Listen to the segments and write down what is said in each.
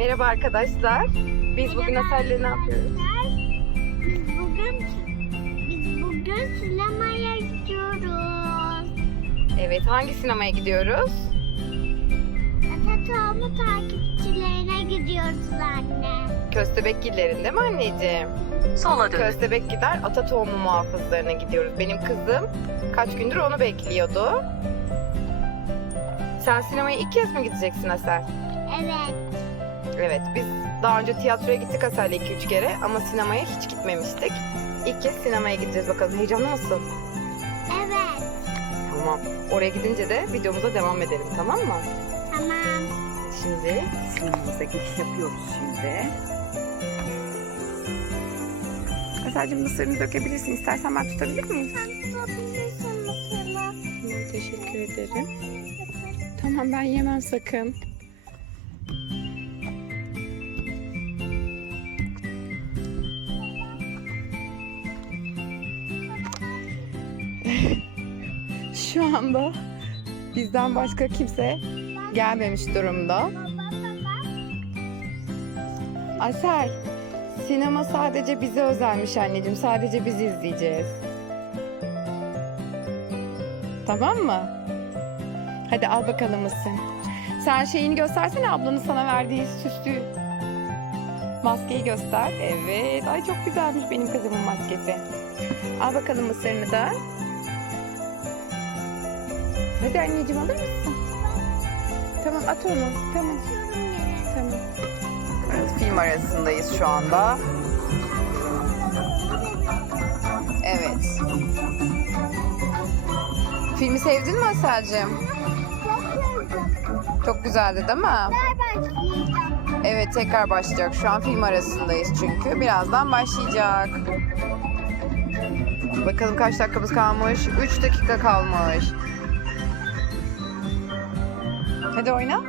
Merhaba arkadaşlar. Biz bugün Asel'le ne yapıyoruz? Biz bugün biz bugün sinemaya gidiyoruz. Evet, hangi sinemaya gidiyoruz? Atatürk'ün takipçilerine gidiyoruz anne. Köstebek Giller'in değil mi anneciğim? Sola dön. Köstebek Gider ata tohumu muhafızlarına gidiyoruz. Benim kızım kaç gündür onu bekliyordu. Sen sinemaya ilk kez mi gideceksin Asel? Evet. Evet, biz daha önce tiyatroya gittik Asel'le 2-3 kere ama sinemaya hiç gitmemiştik. İlk kez sinemaya gideceğiz bakalım. Heyecanlı mısın? Evet. Tamam. Oraya gidince de videomuza devam edelim tamam mı? Tamam. Şimdi Sinemamıza giriş yapıyoruz şimdi. Asel'cim mısırını dökebilirsin. İstersen ben tutabilir miyim? Sen tutabilirsin mısırı. Tamam, teşekkür ederim. Tamam ben yemem sakın. Şu anda bizden başka kimse gelmemiş durumda. Asel, sinema sadece bize özelmiş anneciğim. Sadece biz izleyeceğiz. Tamam mı? Hadi al bakalım mısın? Sen şeyini göstersene ablanın sana verdiği süslü maskeyi göster. Evet. Ay çok güzelmiş benim kızımın maskesi. Al bakalım mısırını da. Hadi anneciğim alır mısın? Tamam at onu. Tamam. Tamam. Evet, film arasındayız şu anda. Evet. Filmi sevdin mi Asel'cim? Çok güzeldi değil mi? Evet tekrar başlayacak. Şu an film arasındayız çünkü. Birazdan başlayacak. Bakalım kaç dakikamız kalmış? 3 dakika kalmış. Hadi oyna.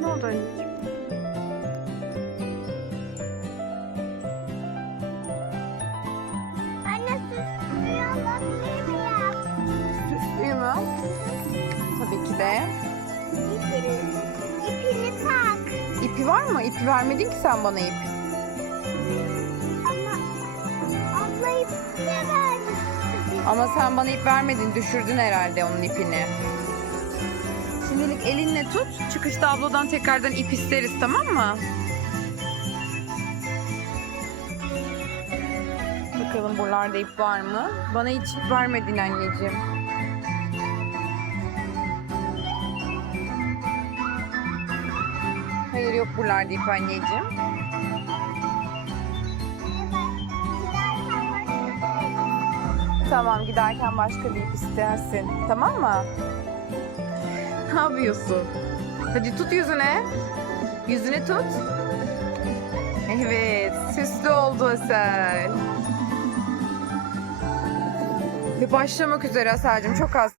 Ne oldu anneciğim? Anne süslüyor miyim? Süslüyü mü? Tabii ki de. İpini, ipini tak. İpi var mı? İpi vermedin ki sen bana ip. Ama sen bana ip vermedin. Düşürdün herhalde onun ipini. Şimdilik elinle tut. Çıkışta abladan tekrardan ip isteriz tamam mı? Bakalım buralarda ip var mı? Bana hiç ip vermedin anneciğim. Hayır yok buralarda ip anneciğim. Tamam giderken başka bir istersin. Tamam mı? Ne yapıyorsun? Hadi tut yüzüne. Yüzüne tut. Evet, süslü oldu Asel. Ve başlamak üzere Asel'cim çok az.